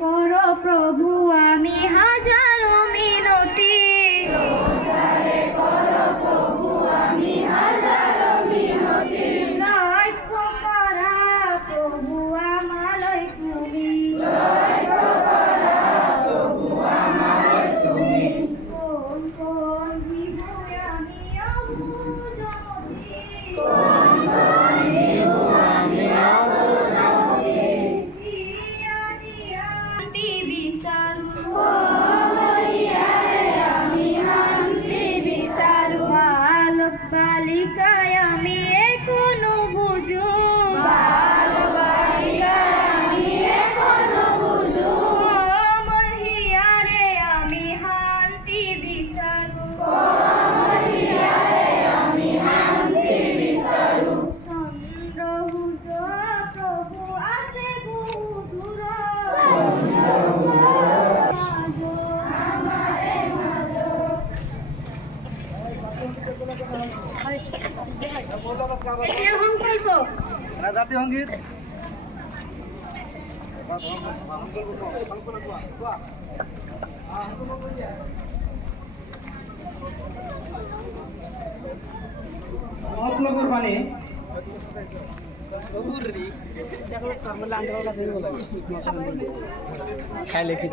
করো প্রভু আমি হাজারো মিনতি, লক্ষ্য করা প্রভু আমালয় তুমি, কোন কোন জীবনে আমি বালিকায় আমি এখনো বুঝু, হিয়ারে আমি শান্তি বিচারু, চন্দ্রভুজ প্রভু আছে বহু দূর, জাতীয় সঙ্গীত মানে খাইলে কি